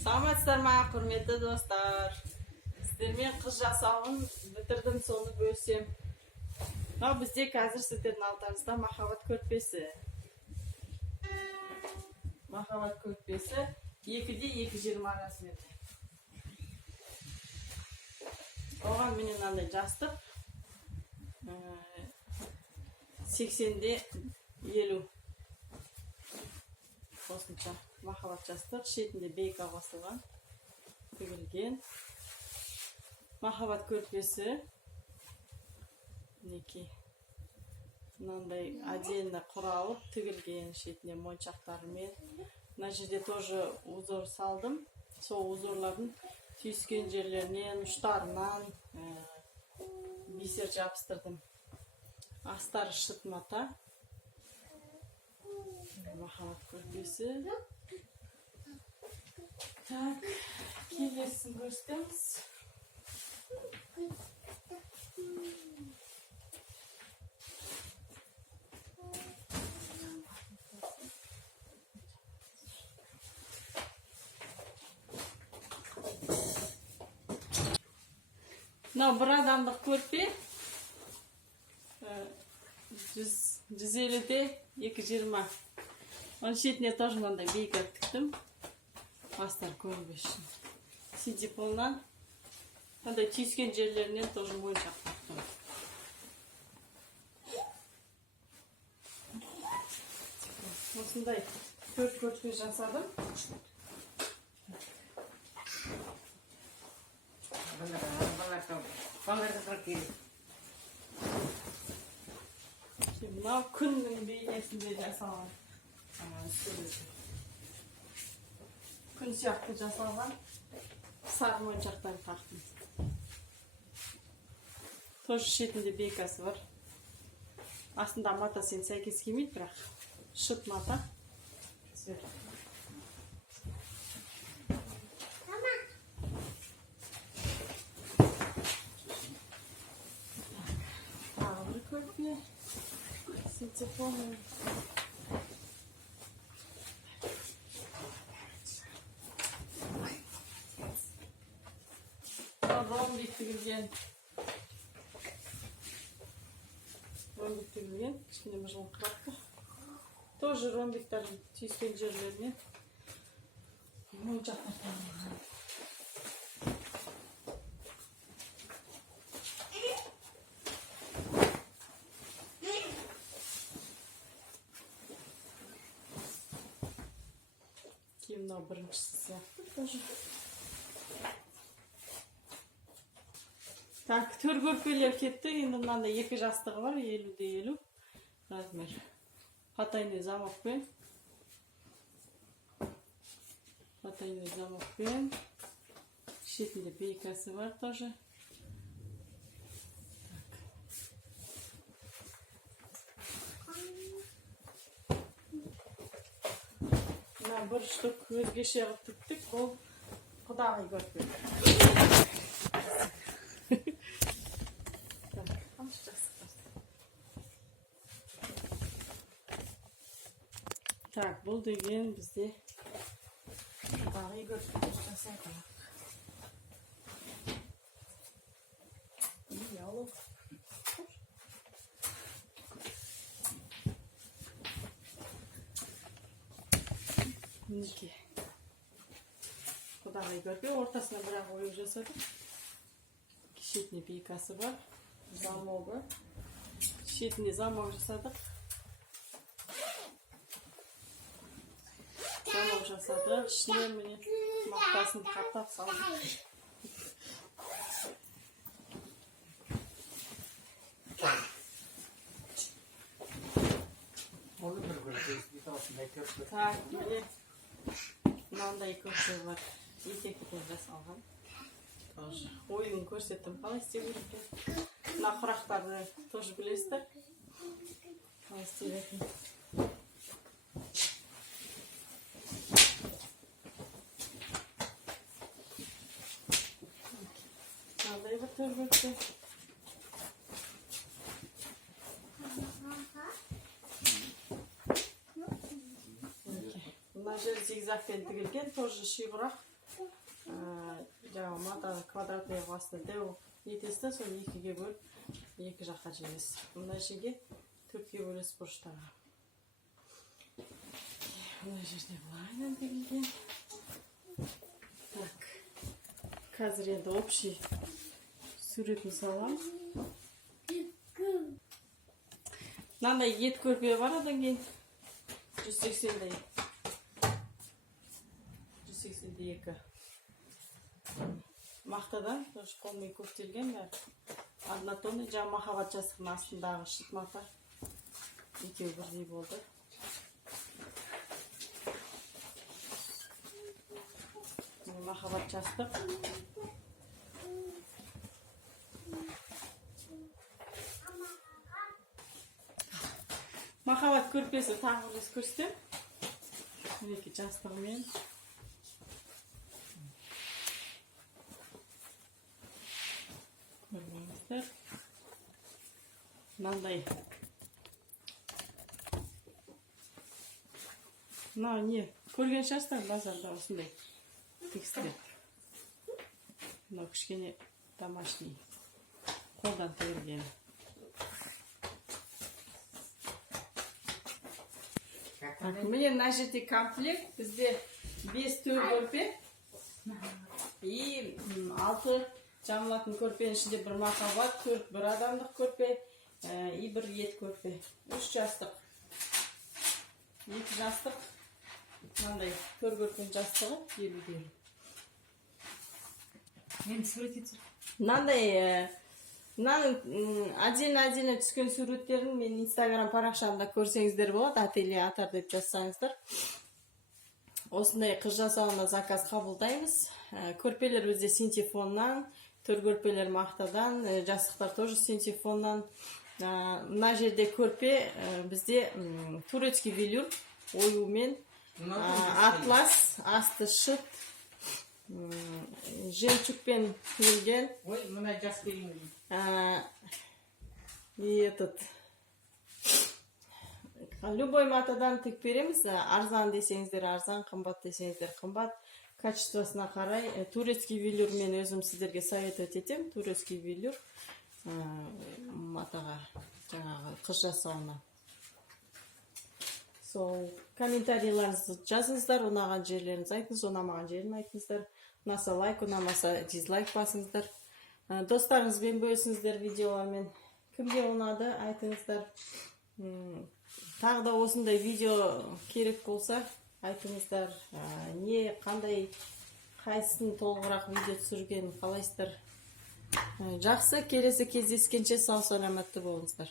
Саламатсыздар ма, құрметті достар. Сіздермен қыз жасауын бітірдім, соны бөлсем. Бізде қазір сіздердің алдыңызда махаббат көрпесі. Махаббат көрпесі 2-де 2,20 размерде. Оған менен мынандай жастық 80-де 50. Осынша махаббат жастық, шетінде бейка басылған, тігілген. Махаббат көрпесі. Мінекей. Мынандай отдельно құралып, тігілген шетіне моншақтарымен. Мына жерде тоже узор салдым. Сол узорлардың түйіскен жерлерінен, ұштарынан бисер жабыстырдым. Астары шыт мата. Махаббат көрпесі. Так, келесін көрсетеміз. Мынау бір адамдық көрпе. 150-де 2,20. Оның шетіне тоже мынандай бейка тіктім. Астар көрінбес үшін. Синтепоннан мынандай түйіскен жерлерінен тоже моншақ тіктім. Осындай 4 көрпе жасадым. Мынау күннің бейнесінде жасалған. Күн сияқты жасалған сары моншақтан тақтым. Тоже шетінде бейкасы бар. Астында мата сен сәйкес келмейді, бірақ шыт мата. Тағы бір көрпе. Синтепоны. Ромбик тігілген. Кішкене мұжылын қырапты. Тоже ромбиктардың түйіскен жерлеріне моншақтар тағылған. Мынау біріншісі сияқты тоже. Так, 4 көрпелер кетті. Енді мынандай 2 жастығы бар, 50-де 50 размер. Потайный замокпен. Потайный замокпен. Шетінде бейкасы бар тоже. Бір штук өзгеше ғып тіктік, ол құдағи көрпе. Так, бұл деген бізде құдағи көрпе жасайдық. Мінекей. Құдағи көрпе, ортасына бірақ ойып жасадық. Шетіне бейкасы бар, замогы. Шетіне замог жасадық. Замог жасадық, ішіне міне мақтасын қаптап салдық. Так, міне мынандай көрпе бар. Етектен жасалған. Ойын көрсеттім, қалай істеу керек. Мына құрақтарды тоже білесіздер. Қалай істеу керек. Мынандай бір төр көрпе. Мына жер зигзагпен тігілген, тоже шиғырақ. жаңағы матаны квадратный қыласыздар дәу етесіз да соны екіге бөліп екі жаққа жібересіз. Мына жерге төртке бөлесіз бұрыштарға. Мына жерде былайынан тігілген. Так, қазір енді общий суретін салам. Мынандай ет көрпе бар, одан кейін 180-дей. 182. Мақтадан қолмен көктелген бәрі. Однотонный жаңа махаббат жастығының астындағы шыт мата. Екеуі бірдей болды. Махаббат жастық. Махаббат көрпесі тағы бір көрсетем. Мінеки жастығымен. Көрмеңіздер. Мынандай. Мына не? Көрген шығарсыздар базарда осындай текстилер. Мына кішкене домашний. Қолдан тігілген. Міне мына жерде комплект. Бізде 5 төр көрпе и 6 жамылатын көрпенің ішінде бір махаббат, 4 бір адамдық көрпе и бір ет көрпе. 3 жастық. 2 жастық. Мынандай төр көрпенің жастығы 50. Мен сурет етсем. Мынандай отдельно түскен суреттерін мен Instagram парақшамда көрсеңіздер болады. Ателье Атар деп жазсаңыздар. Осындай қыз жасауына заказ қабылдаймыз. Көрпелер бізде синтефоннан, төр көрпелер мақтадан, жастықтар тоже синтефоннан. Мына жерде көрпе бізде турецкий велюр оюмен, атлас, асты шыт, жемчугпен тігілген. Ой, мына жас берейін. И этот любой матадан тігіп береміз. Арзан десеңіздер арзан, қымбат десеңіздер қымбат. Качествосына қарай турецкий велюр мен өзім сіздерге совет етем. Турецкий велюр матаға жаңағы қыз жасауына. Сол комментарийларыңызды жазыңыздар, ұнаған жерлеріңізді айтыңыз, ұнамаған жерін айтыңыздар. Ұнаса лайк, ұнамаса дизлайк басыңыздар. Достарыңызбен бөлісіңіздер видеолармен. Кімге ұнады айтыңыздар. Тағы да осындай видео керек болса айтыңыздар. Не, қандай, қайсысын толығырақ видео түсірген қалайсыздар. Жақсы, келесі кездескенше сау саламатты болыңыздар.